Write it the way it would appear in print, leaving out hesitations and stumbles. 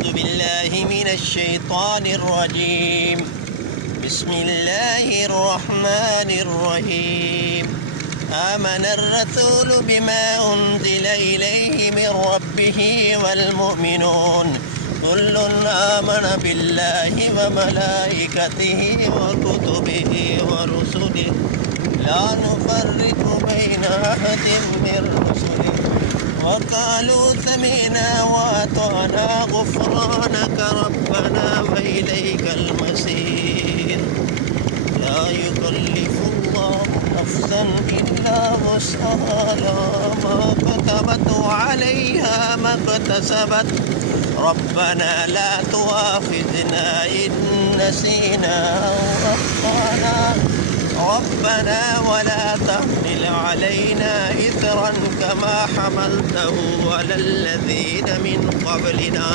أعوذ بالله من الشيطان الرجيم. بسم الله الرحمن الرحيم. آمن الرسول بما أنزل إليه من ربه والمؤمنون كل آمن بالله وملائكته وكتبه ورسله لا نفرق بين أحد من رسله وقالوا سمعنا وأطعنا غفرانك ربنا وإليك المصير. لا يكلف الله نفسا إلا وسعها لها ما كتبت وعليها ما اكتسبت ربنا لا تؤاخذنا إن نسينا أو أخطأنا ربنا ولا تحمل علينا إثرا كما حملته على الذين من قبلنا